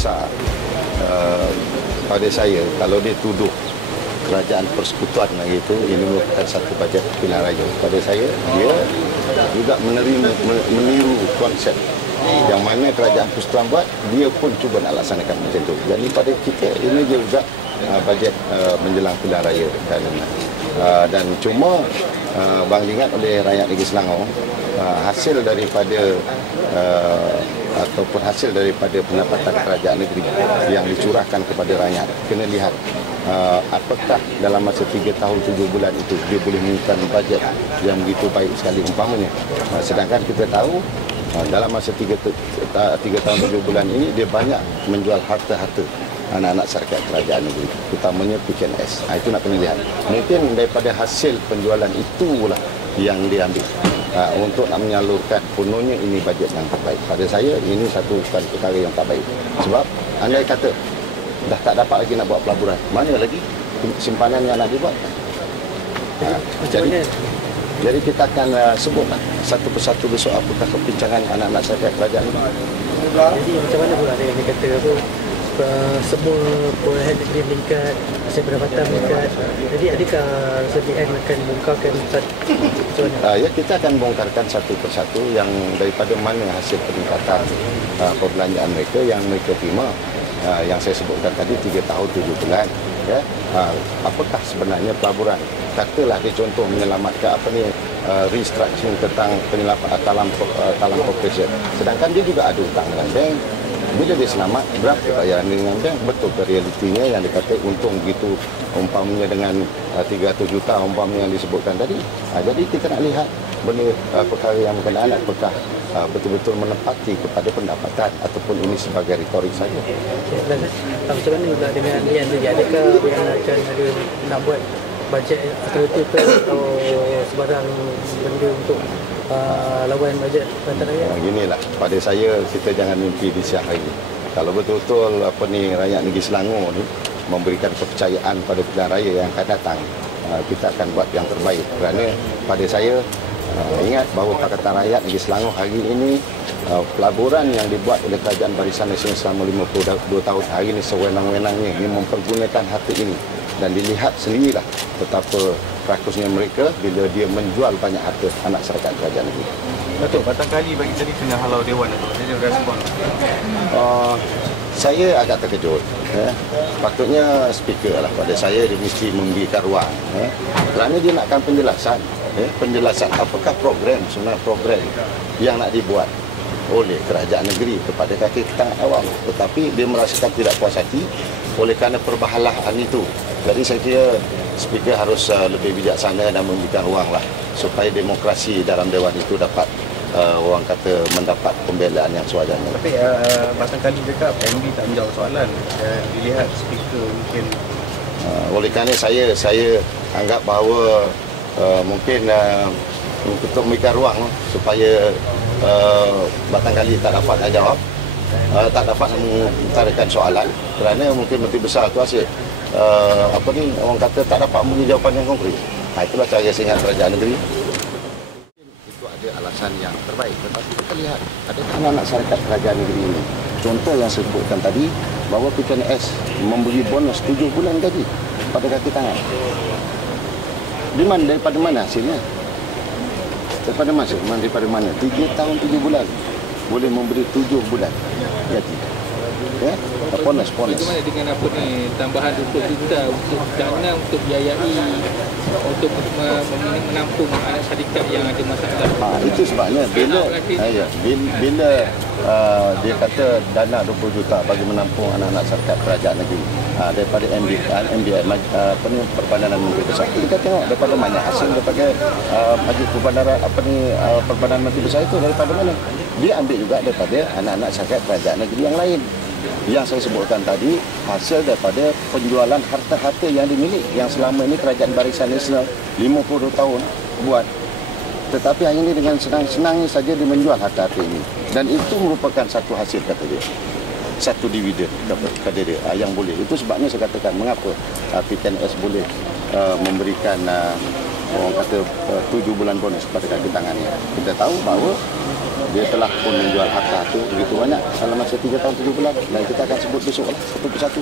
besar pada saya kalau dia tuduh kerajaan persekutuan itu ini merupakan satu bajet pilihan raya. Pada saya dia juga meniru konsep yang mana kerajaan persekutuan buat, dia pun cuba nak laksanakan macam itu. Jadi pada kita ini juga bajet menjelang pilihan raya dan cuma bang diingat oleh rakyat negeri Selangor, hasil daripada ataupun hasil daripada pendapatan kerajaan negeri yang dicurahkan kepada rakyat, kena lihat apakah dalam masa 3 tahun 7 bulan itu dia boleh menggunakan bajet yang begitu baik sekali umpamanya. Sedangkan kita tahu dalam masa 3 tahun 7 bulan ini dia banyak menjual harta-harta anak-anak syarikat kerajaan negeri, utamanya PKNS. Itu nak kena lihat. Mungkin daripada hasil penjualan itulah yang diambil untuk nak menyalurkan kononnya ini bajet yang terbaik. Pada saya ini satu perkara yang tak baik. Sebab andai kata dah tak dapat lagi nak buat pelaburan, mana lagi simpanan yang nak dibuat? Jadi kita akan sebutlah satu persatu besok apakah kepincangan anak-anak syarikat kerajaan ini. Jadi macam mana pula dia kata apa? Semua perolehan negeri meningkat, hasil pendapatan meningkat. Jadi adakah SDN akan bongkarkan macam mana? Ya, kita akan bongkarkan satu persatu yang daripada mana hasil peningkatan perbelanjaan mereka yang mereka terima. Yang saya sebutkan tadi 3 tahun 7 bulan. Ya, apakah sebenarnya pelaburan? Katalah dia contoh menyelamatkan restructuring tentang talang corporation. Sedangkan dia juga ada hutang dengan bank. Bila dia selamat, berapa bayaran dengan bank? Betul ke realitinya yang dikata untung begitu umpamanya dengan 300 juta umpamanya yang disebutkan tadi. Jadi kita nak lihat benda perkara yang berkenaan apakah betul-betul menepati kepada pendapatan ataupun ini sebagai retorik saja. Macam mana pula dengan yang tadi? Adakah yang akan ada nak buat bajet alternatif atau sebarang benda untuk lawan bajet bantaran raya? Ginilah, pada saya kita jangan mimpi di siang hari. Kalau betul-betul rakyat negeri Selangor ni memberikan kepercayaan pada pilihan raya yang akan datang, kita akan buat yang terbaik. Kerana pada saya ingat bahawa Pakatan Rakyat Negeri Selangor hari ini pelaburan yang dibuat oleh Kerajaan Barisan Nasional selama 52 tahun hari ini sewenang-wenangnya ini mempergunakan harta ini, dan dilihat sendirilah betapa rakusnya mereka bila dia menjual banyak harta anak syarikat kerajaan negeri. Datuk, barangkali bagi tadi kena halau Dewan, Datuk. Jadi respon. Saya agak terkejut. Patutnya speaker lah pada saya dia mesti memberikan ruang. Kerana dia nakkan penjelasan. Penjelasan apakah sebenarnya program yang nak dibuat oleh kerajaan negeri kepada kaki tangan awam, tetapi dia merasakan tidak puas hati oleh kerana perbahalaan itu. Jadi saya kira speaker harus lebih bijaksana dan memberikan ruang lah supaya demokrasi dalam Dewan itu dapat orang kata mendapat pembelaan yang sewajarnya. Tapi barangkali juga MB tak menjawab soalan dan dilihat speaker mungkin oleh kerana saya anggap bahawa mungkin untuk memberikan ruang supaya barangkali tak dapat jawab, tak dapat mengutarakan soalan kerana mungkin Menteri Besar tu asyik orang kata tak dapat memberi jawapan yang konkret. Itulah cara saya ingat kerajaan negeri. Itu ada alasan yang terbaik, tetapi kita lihat ada anak-anak syarikat kerajaan negeri ini. Contoh yang saya sebutkan tadi bahawa PKNS memberi bonus 7 bulan gaji pada kaki tangan. Daripada mana hasilnya? Daripada mana? 3 tahun 7 bulan boleh memberi 7 bulan gaji. Ya, bonus. Bagaimana dengan tambahan 20 juta untuk dana untuk biayai untuk menampung anak syarikat yang ada masalah? Itu sebabnya bila dia kata dana 20 juta bagi menampung anak-anak syarikat kerajaan negeri daripada MBI Perbadanan Menteri Besar. Kita tengok daripada mana hasil daripada Majlis Perbadanan Menteri Besar itu, daripada mana? Dia ambil juga daripada anak-anak syarikat kerajaan negeri yang lain. Yang saya sebutkan tadi hasil daripada penjualan harta-harta yang dimiliki yang selama ini Kerajaan Barisan Nasional 52 tahun buat. Tetapi hari ini dengan senang-senangnya saja dia menjual harta-harta ini. Dan itu merupakan satu hasil kata dia. Satu dividen kata dia yang boleh. Itu sebabnya saya katakan mengapa PKNS boleh memberikan orang kata 7 bulan bonus kepada kaki tangannya. Kita tahu bahawa dia telah pun menjual harta itu begitu banyak dalam masa 3 tahun 7 bulan, dan kita akan sebut besok lah satu persatu.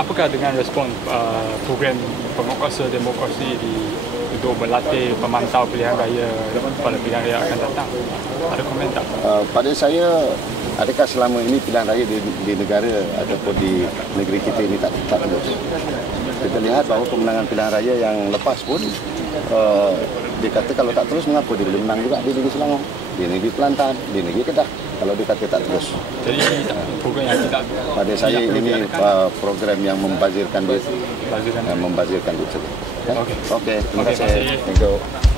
Apakah dengan respon program pengukusan demokrasi untuk berlatih pemantau pilihan raya pada pilihan raya akan datang? Ada komentar? Pada saya, adakah selama ini pilihan raya di negara ataupun di negeri kita ini tak terus? Kita lihat bahawa pemenangan pilihan raya yang lepas pun dia kata kalau tak terus, mengapa dia boleh menang juga di negeri Selangor, di negeri Kelantan, di negeri Kedah, kalau dia kata tak terus. Jadi program yang tidak Pada saya ini program yang membazirkan duit, bazirkan. membazirkan duit saja. Okey. Okey, terima Okey, kasih. terima kasih. Thank you.